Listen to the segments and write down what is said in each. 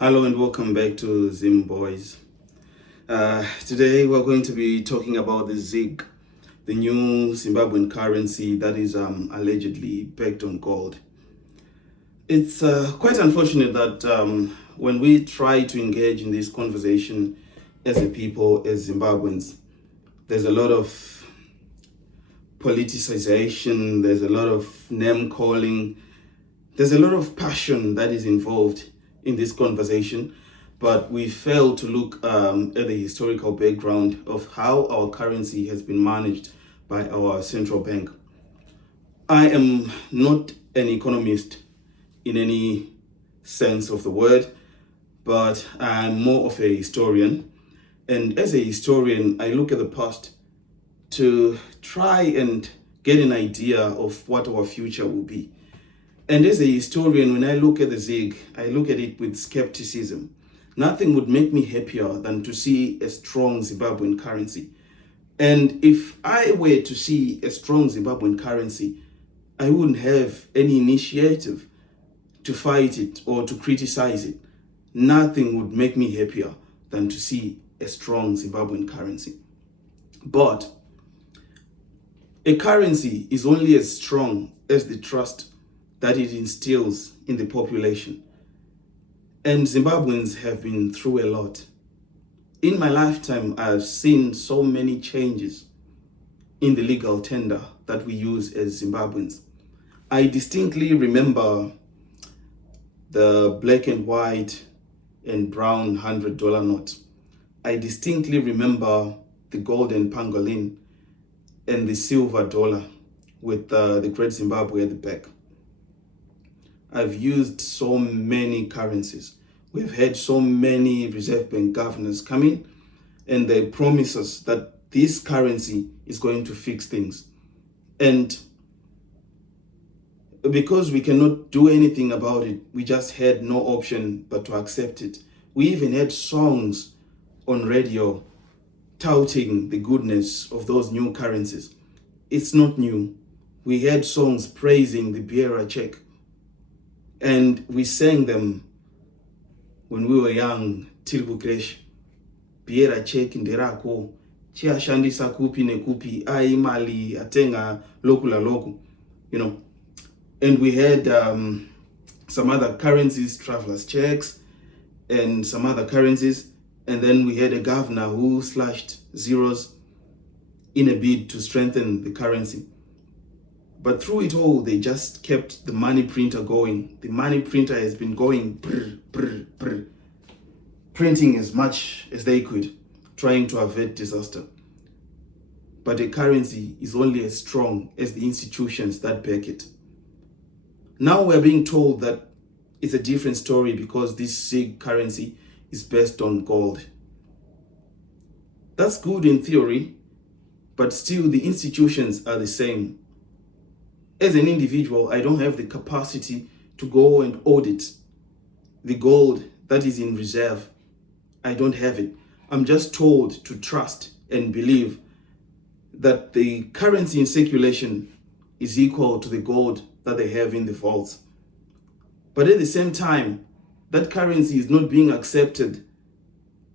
Hello and welcome back to Zim Boys. Today we're going to be talking about the ZiG, the new Zimbabwean currency that is allegedly backed on gold. It's quite unfortunate that when we try to engage in this conversation as a people, as Zimbabweans, there's a lot of politicization, there's a lot of name calling, there's a lot of passion that is involved in this conversation, but we fail to look at the historical background of how our currency has been managed by our central bank. I am not an economist in any sense of the word, but I'm more of a historian. And as a historian, I look at the past to try and get an idea of what our future will be. And as a historian, when I look at the ZiG, I look at it with skepticism. Nothing would make me happier than to see a strong Zimbabwean currency. And if I were to see a strong Zimbabwean currency, I wouldn't have any initiative to fight it or to criticize it. Nothing would make me happier than to see a strong Zimbabwean currency. But a currency is only as strong as the trust that it instills in the population. And Zimbabweans have been through a lot. In my lifetime, I've seen so many changes in the legal tender that we use as Zimbabweans. I distinctly remember the black and white and brown $100 note. I distinctly remember the golden pangolin and the silver dollar with the Great Zimbabwe at the back. I've used so many currencies. We've had so many Reserve Bank governors come in and they promise us that this currency is going to fix things. And because we cannot do anything about it, we just had no option but to accept it. We even had songs on radio touting the goodness of those new currencies. It's not new. We had songs praising the bearer check. And we sang them when we were young, till Kresh. Bearer check nderako, chiashandisa kupi nekupi, ai mali atenga loku la loku, And we had some other currencies, travelers checks, and some other currencies. And then we had a governor who slashed zeros in a bid to strengthen the currency. But through it all, they just kept the money printer going. The money printer has been going, printing as much as they could, trying to avert disaster. But a currency is only as strong as the institutions that back it. Now we're being told that it's a different story because this SIG currency is based on gold. That's good in theory, but still the institutions are the same. As an individual, I don't have the capacity to go and audit the gold that is in reserve. I don't have it. I'm just told to trust and believe that the currency in circulation is equal to the gold that they have in the vaults. But at the same time, that currency is not being accepted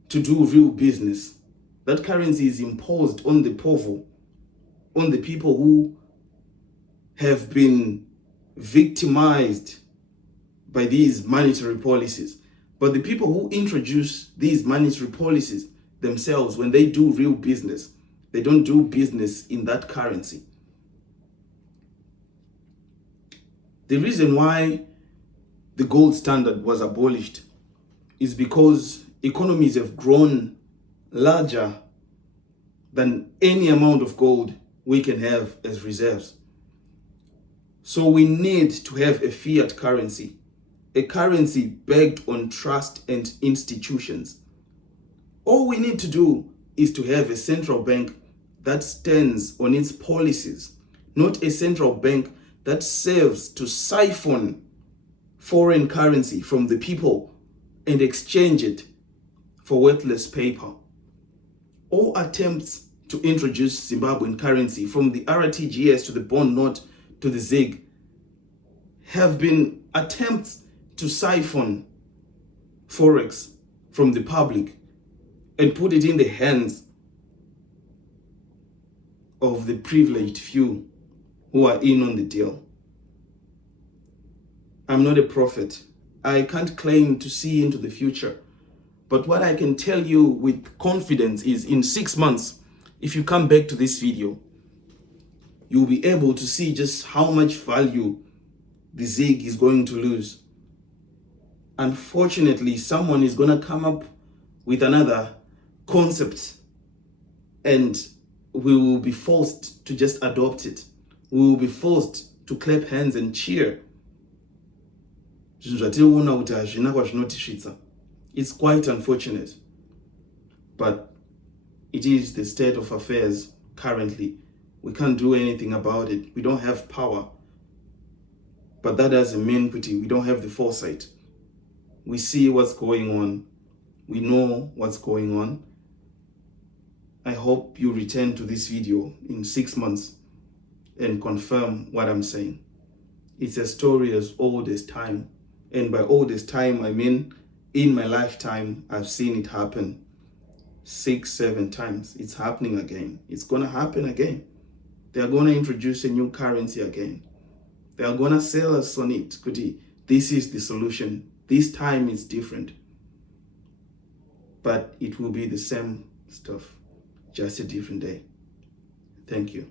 to do real business. That currency is imposed on the povo, on the people who have been victimized by these monetary policies. But the people who introduce these monetary policies themselves, when they do real business, they don't do business in that currency. The reason why the gold standard was abolished is because economies have grown larger than any amount of gold we can have as reserves. So we need to have a fiat currency, a currency backed on trust and institutions. All we need to do is to have a central bank that stands on its policies, not a central bank that serves to siphon foreign currency from the people and exchange it for worthless paper. All attempts to introduce Zimbabwean currency, from the RTGS to the bond note to the ZiG, have been attempts to siphon Forex from the public and put it in the hands of the privileged few who are in on the deal. I'm not a prophet. I can't claim to see into the future. But what I can tell you with confidence is in 6 months, if you come back to this video, you'll be able to see just how much value the ZiG is going to lose. Unfortunately, someone is going to come up with another concept and we will be forced to just adopt it. We will be forced to clap hands and cheer. It's quite unfortunate, but it is the state of affairs currently. We can't do anything about it. We don't have power. But that doesn't mean we don't have the foresight. We see what's going on. We know what's going on. I hope you return to this video in 6 months and confirm what I'm saying. It's a story as old as time. And by old as time, I mean in my lifetime, I've seen it happen 6, 7 times. It's happening again. It's going to happen again. They are going to introduce a new currency again. They are going to sell us on it. This is the solution. This time is different. But it will be the same stuff, just a different day. Thank you.